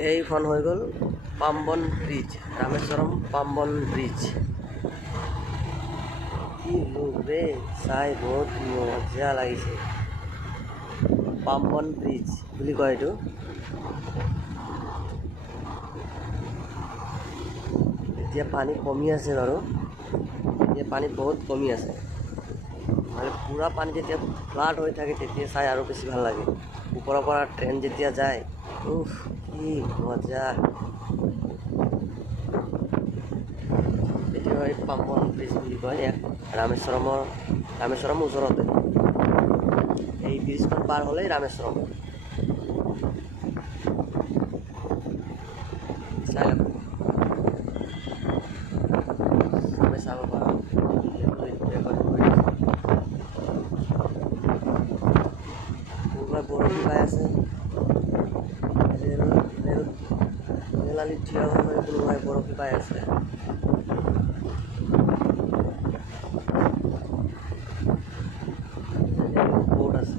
এইখন হৈ গ'ল পাম্বন ব্রিজ, রামেশ্বরম পাম্বন ব্রিজ। কি লোক রে, চাই বহুত মজা লাগিছে। পাম্বন ব্রিজ বুলি কয় এইটো। এতিয়া পানী কমি আছে বাৰু, এতিয়া পানী বহুত কমি আছে, মানে পুৰা পানী যেতিয়া ফ্লাড হৈ থাকে তেতিয়া চাই আৰু বেছি ভাল লাগে। ওপৰৰ পৰা ট্ৰেইন যেতিয়া যায়, উফ কি মজা। এইটো হয় পাম্বন ব্ৰিজ বুলি কয় ইয়াক, ৰামেশ্বৰমৰ ওচৰতে। এই ব্ৰিজখন পাৰ হ'লেই ৰামেশ্বৰম। চাই লওক, চবে চাব পাৰা। কোনোবাই বৰশী বাই আছে, ৰেলালি থিয় হৈ কোনোবাই বৰশী বাই আছে। বোট আছে,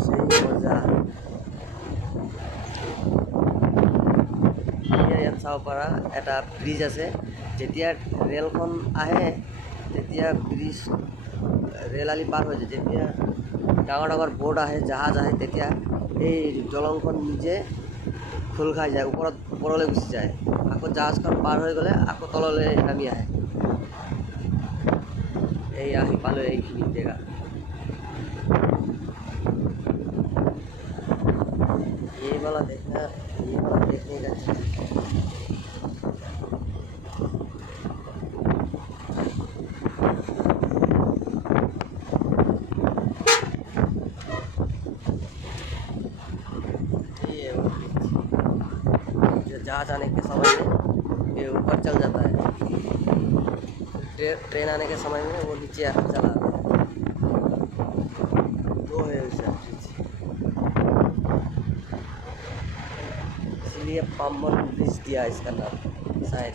সেই মজা। ইয়াত চাব পাৰা এটা ব্ৰিজ আছে, যেতিয়া ৰেলখন আহে তেতিয়া ব্ৰিজ ৰেল আলি পাৰ হৈ যায়। যেতিয়া ডাঙৰ ডাঙৰ বোট আহে, জাহাজ আহে, তেতিয়া এই দলংখন নিজে খোল খাই যায়, ওপৰলৈ গুচি যায়। আকৌ জাহাজখন পাৰ হৈ গ'লে আকৌ তললৈ নামি আহে। এই আহি পালোঁ এইখিনি জেগা। ये वाला देखने का जहाज आने के समय में ये ऊपर चल जाता है, ट्रेन आने के समय में वो नीचे चला आता है। वो है उसका ब्रिज, इसलिए पाम्बन ब्रिज दिया इसका नाम शायद।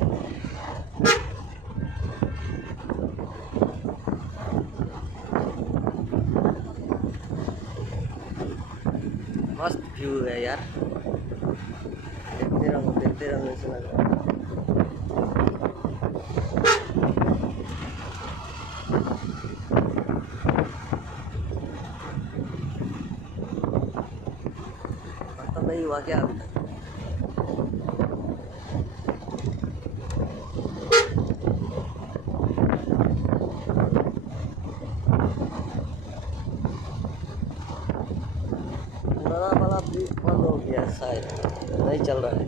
मस्त व्यू है यार, देखते रहो ऐसा लग रहा है। खत्म नहीं हुआ क्या अभी तक? पुराना वाला ब्रिज बंद हो गया शायद, नहीं चल रहा है।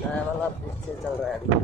नया वाला ब्रिज से चल रहा है अभी।